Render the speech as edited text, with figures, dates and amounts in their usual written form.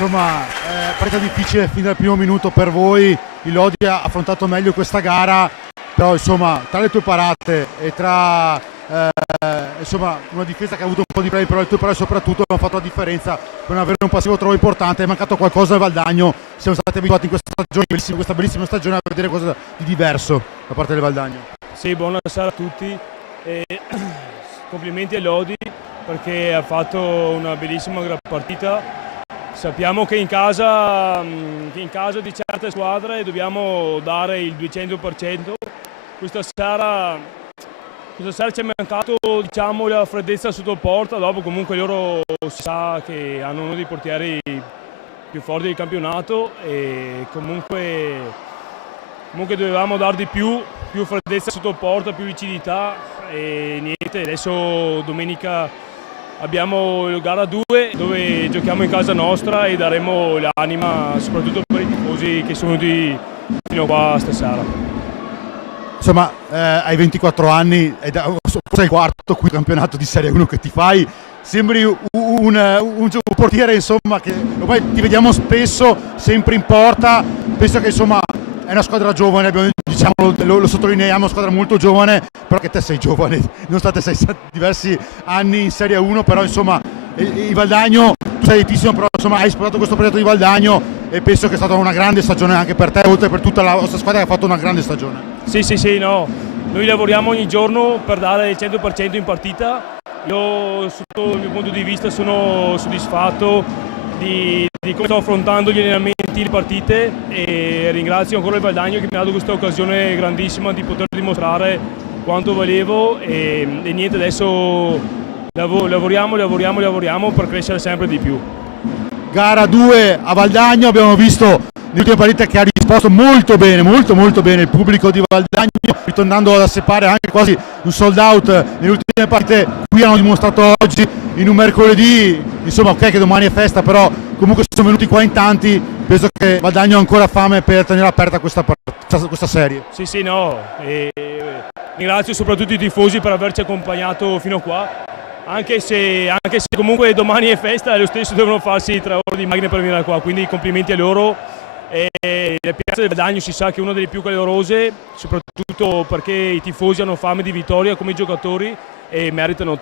insomma, partita difficile fin dal primo minuto per voi, il Lodi ha affrontato meglio questa gara, però insomma tra le tue parate e tra insomma una difesa che ha avuto un po' di problemi, però le tue parate soprattutto hanno fatto la differenza per non avere un passivo troppo importante. È mancato qualcosa al Valdagno, siamo stati abituati in questa bellissima stagione a vedere qualcosa di diverso da parte del Valdagno. Sì, buonasera a tutti e complimenti a Lodi perché ha fatto una bellissima partita. Sappiamo che in casa di certe squadre dobbiamo dare il 200%. Questa sera ci è mancato, diciamo, la freddezza sotto porta. Dopo comunque loro si sa che hanno uno dei portieri più forti del campionato e comunque dovevamo dar di più freddezza sotto porta, più lucidità e niente. Adesso domenica abbiamo la gara 2 dove giochiamo in casa nostra e daremo l'anima soprattutto per i tifosi che sono venuti fino a qua stasera. Insomma, hai 24 anni, sei il quarto qui campionato di Serie 1 che ti fai, sembri un portiere insomma che ormai ti vediamo spesso, sempre in porta. Penso che insomma è una squadra giovane, diciamo, lo sottolineiamo, una squadra molto giovane, però che te sei giovane, nonostante sei diversi anni in Serie 1, però insomma il Valdagno, tu sei altissimo, però insomma hai sposato questo progetto di Valdagno e penso che è stata una grande stagione anche per te, oltre per tutta la vostra squadra che ha fatto una grande stagione. Sì, no, noi lavoriamo ogni giorno per dare il 100% in partita. Io sotto il mio punto di vista sono soddisfatto di come sto affrontando gli allenamenti, le partite e ringrazio ancora il Valdagno che mi ha dato questa occasione grandissima di poter dimostrare quanto valevo e niente, adesso lavoriamo per crescere sempre di più. Gara 2 a Valdagno, abbiamo visto nell'ultima partita che ha risposto molto bene il pubblico di Valdagno, ritornando ad assepare anche quasi un sold out nelle ultime partite. Qui hanno dimostrato oggi in un mercoledì, insomma ok che domani è festa, però comunque sono venuti qua in tanti. Penso che Valdagno ha ancora fame per tenere aperta questa serie. Sì, no, e ringrazio soprattutto i tifosi per averci accompagnato fino a qua. Anche se comunque domani è festa, lo stesso devono farsi 3 ore di macchina per venire qua, quindi complimenti a loro. E la piazza del Valdagno si sa che è una delle più calorose, soprattutto perché i tifosi hanno fame di vittoria come i giocatori e meritano